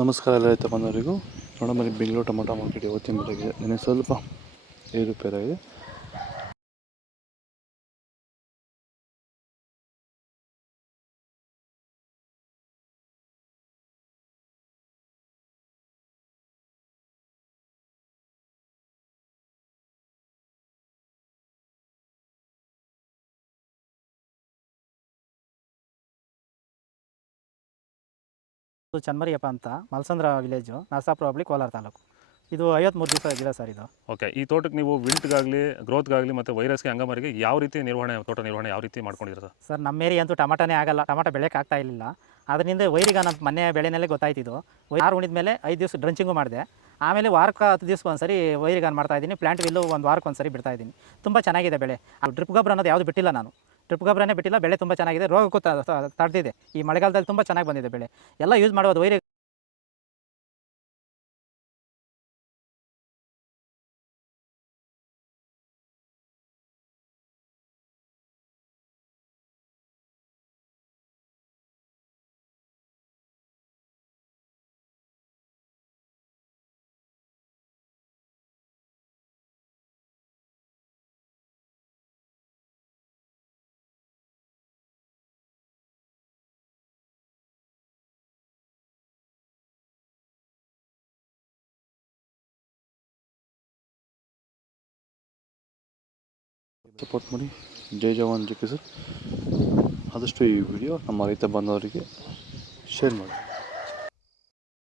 ನಮಸ್ಕಾರ ಎಲ್ಲ ರೈತ ಬಂದವರಿಗೂ. ನೋಡಮ್ಮಲ್ಲಿ ಬೆಂಗಳೂರು ಟೊಮೊಟೊ ಮಾರ್ಕೆಟ್ ಇವತ್ತಿನ ಬೆಲೆಗೆ ನೆನೆ ಸ್ವಲ್ಪ ಏರುಪೇರಾಗಿದೆ. ಚನ್ಮರಿಯಪ್ಪ ಅಂತ ಮಲ್ಸಂದ್ರ ವಿಲೇಜು, ನರಸಾಪುರ ಹೋಬಳಿ, ಕೋಲಾರ ತಾಲೂಕು. ಇದು 53 ದಿವಸ ಗಿಡ ಸರ್ ಇದು. ಓಕೆ. ಈ ತೋಟಕ್ಕೆ ನೀವು ವಿಲ್ಟ್ಗಾಗಲಿ ಗ್ರೋತ್ಗಾಗಲಿ ಮತ್ತು ವೈರಸ್ಗೆ ಅಂಗಮಾರಿಗೆ ಯಾವ ರೀತಿ ತೋಟ ನಿರ್ವಹಣೆ ಯಾವ ರೀತಿ ಮಾಡ್ಕೊಂಡಿದ್ದೀರಾ ಸರ್? ಸರ್ ನಮ್ಮ ಏರಿಯಾ ಅಂತೂ ಟಮಾಟನೇ ಆಗಲ್ಲ, ಟಮಾಟ ಬೆಳೆಯೋಕೆ ಆಗ್ತಾ ಇರಲಿಲ್ಲ. ಅದರಿಂದ ವೈರಿಗ ನಮ್ಮ ಮೊನ್ನೆ ಬೆಳೆನಲ್ಲೇ ಗೊತ್ತಾಯ್ತಿದ್ದು. ಆರು ಉಣಿದ ಮೇಲೆ 5 ದಿವಸ ಡ್ರಂಚಿಂಗು ಮಾಡಿದೆ. ಆಮೇಲೆ ವಾರಕ್ಕೆ 10 ದಿವಸಕ್ಕೆ ಒಂದ್ಸರಿ ವೈರಿಗಾನ್ ಮಾಡ್ತಾಯಿದ್ದೀನಿ. ಪ್ಲಾಂಟ್ ವಿಲ್ಲು ಒಂದು ವಾರಕ್ಕೆ ಒಂದ್ಸರಿ ಬಿಡ್ತಾಯಿದ್ದೀನಿ. ತುಂಬ ಚೆನ್ನಾಗಿದೆ ಬೆಳೆ. ಡ್ರಿಪ್ ಗೊಬ್ಬರ ಅನ್ನೋದು ಯಾವುದು ಬಿಟ್ಟಿಲ್ಲ ನಾನು. ಡ್ರಿಪ್ ಗೊಬ್ಬರನೇ ಬಿಟ್ಟಿಲ್ಲ. ಬೆಳೆ ತುಂಬ ಚೆನ್ನಾಗಿದೆ. ರೋಗಕ್ಕೂ ತಡೆದಿದೆ. ಈ ಮಳೆಗಾಲದಲ್ಲಿ ತುಂಬ ಚೆನ್ನಾಗಿ ಬಂದಿದೆ ಬೆಳೆ. ಎಲ್ಲ ಯೂಸ್ ಮಾಡೋದು ವೈರಿ. ಸಪೋರ್ಟ್ ಮಾಡಿ. ಜೈ ಜವಾನ್ ಜೈ ಕಿಸಾನ್. ಆದಷ್ಟು ಈ ವಿಡಿಯೋ ನಮ್ಮ ರೈತ ಬಂದವರಿಗೆ ಶೇರ್ ಮಾಡಿ.